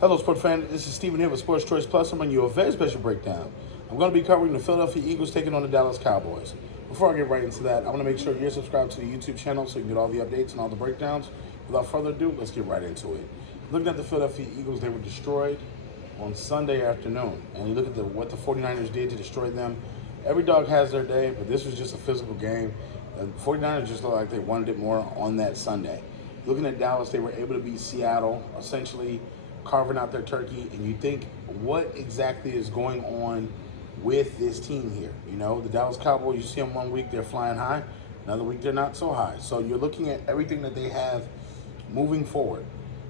Hello, sports fan. This is Steven here with Sports Choice Plus. I'm bringing you a very special breakdown. I'm going to be covering the Philadelphia Eagles taking on the Dallas Cowboys. Before I get right into that, I want to make sure you're subscribed to the YouTube channel so you can get all the updates and all the breakdowns. Without further ado, let's get right into it. Looking at the Philadelphia Eagles, they were destroyed on Sunday afternoon. And you look at what the 49ers did to destroy them. Every dog has their day, but this was just a physical game. The 49ers just looked like they wanted it more on that Sunday. Looking at Dallas, they were able to beat Seattle, essentially carving out their turkey, and you think, what exactly is going on with this team here? You know, the Dallas Cowboys, you see them one week, they're flying high. Another week, they're not so high. So you're looking at everything that they have moving forward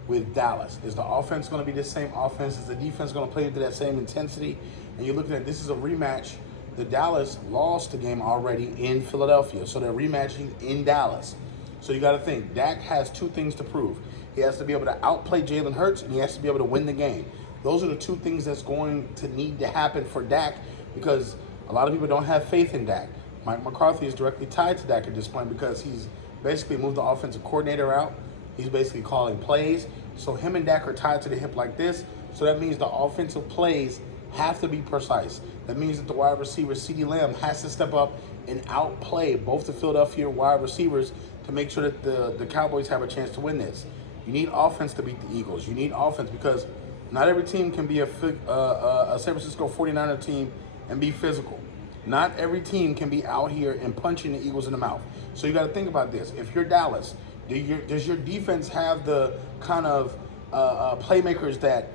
with Dallas. Is the offense going to be the same offense? Is the defense going to play into that same intensity? And you're looking at, this is a rematch. The Dallas lost the game already in Philadelphia, so they're rematching in Dallas. So you got to think, Dak has two things to prove. He has to be able to outplay Jalen Hurts, and he has to be able to win the game. Those are the two things that's going to need to happen for Dak, because a lot of people don't have faith in Dak. Mike McCarthy is directly tied to Dak at this point because he's basically moved the offensive coordinator out. He's basically calling plays. So him and Dak are tied to the hip like this. So that means the offensive plays have to be precise. That means that the wide receiver, CeeDee Lamb, has to step up and outplay both the Philadelphia wide receivers to make sure that the Cowboys have a chance to win this. You need offense to beat the Eagles. You need offense because not every team can be a San Francisco 49er team and be physical. Not every team can be out here and punching the Eagles in the mouth. So you got to think about this. If you're Dallas, does your defense have the kind of playmakers that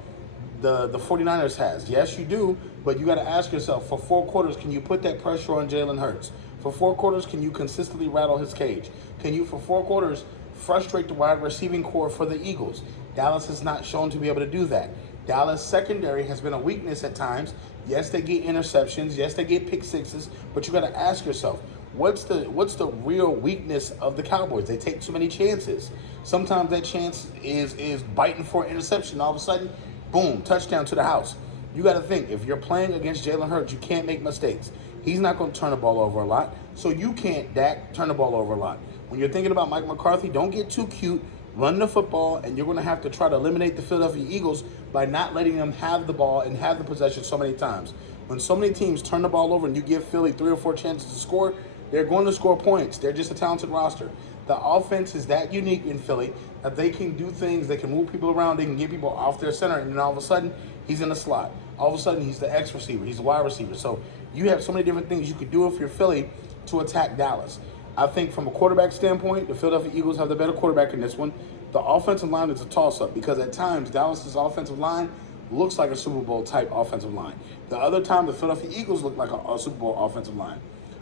the 49ers has? Yes, you do, but you got to ask yourself, for 4 quarters, can you put that pressure on Jalen Hurts? For 4 quarters, can you consistently rattle his cage? Can you, for 4 quarters, frustrate the wide receiving core for the Eagles? Dallas has not shown to be able to do that. Dallas secondary has been a weakness at times. Yes, they get interceptions. Yes, they get pick sixes, but you got to ask yourself, what's the real weakness of the Cowboys? They take too many chances. Sometimes that chance is biting for an interception. All of a sudden, boom, touchdown to the house. You got to think, if you're playing against Jalen Hurts, you can't make mistakes. He's not going to turn the ball over a lot, so you can't, Dak, turn the ball over a lot. When you're thinking about Mike McCarthy, don't get too cute. Run the football, and you're going to have to try to eliminate the Philadelphia Eagles by not letting them have the ball and have the possession so many times. When so many teams turn the ball over and you give Philly 3 or 4 chances to score, they're going to score points. They're just a talented roster. The offense is that unique in Philly that they can do things. They can move people around. They can get people off their center, and then all of a sudden, he's in the slot. All of a sudden, he's the X receiver. He's the wide receiver. So you have so many different things you could do if you're Philly to attack Dallas. I think from a quarterback standpoint, the Philadelphia Eagles have the better quarterback in this one. The offensive line is a toss-up because at times Dallas's offensive line looks like a Super Bowl type offensive line. The other time, the Philadelphia Eagles look like a Super Bowl offensive line.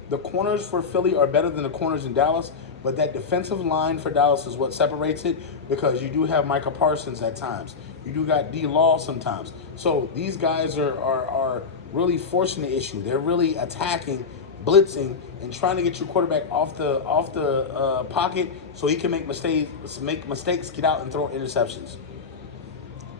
The corners for Philly are better than the corners in Dallas, but that defensive line for Dallas is what separates it because you do have Micah Parsons at times. You do got D. Law sometimes. So these guys are really forcing the issue. They're really attacking, blitzing, and trying to get your quarterback off the pocket so he can make mistakes, get out and throw interceptions.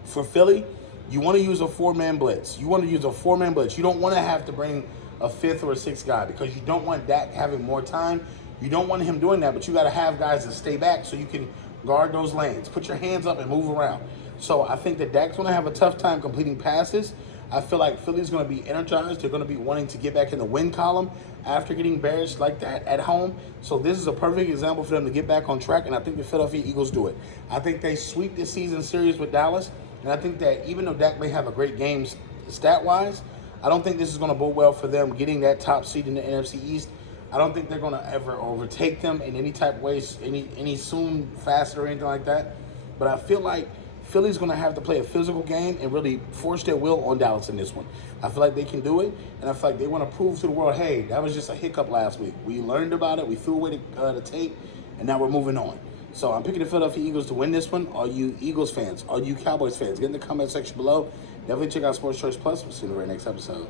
For Philly, you want to use a 4-man blitz. You want to use a 4-man blitz. You don't want to have to bring a 5th or a 6th guy because you don't want Dak having more time. You don't want him doing that, but you got to have guys that stay back so you can guard those lanes. Put your hands up and move around. So I think that Dak's going to have a tough time completing passes. I feel like Philly's going to be energized. They're going to be wanting to get back in the win column after getting embarrassed like that at home. So this is a perfect example for them to get back on track, and I think the Philadelphia Eagles do it. I think they sweep this season series with Dallas, and I think that even though Dak may have a great game stat-wise, I don't think this is going to bode well for them getting that top seed in the NFC East. I don't think they're going to ever overtake them in any type of ways, any soon, faster, or anything like that. But I feel like Philly's going to have to play a physical game and really force their will on Dallas in this one. I feel like they can do it, and I feel like they want to prove to the world, hey, that was just a hiccup last week. We learned about it, we threw away the tape, and now we're moving on. So I'm picking the Philadelphia Eagles to win this one. All you Eagles fans, all you Cowboys fans, get in the comment section below. Definitely check out Sports Choice Plus. We'll see you in the very next episode.